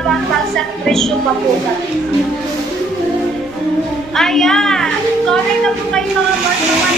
habang pagsakrisyo pa po kami. Ayan, comment na po kayo mga boss.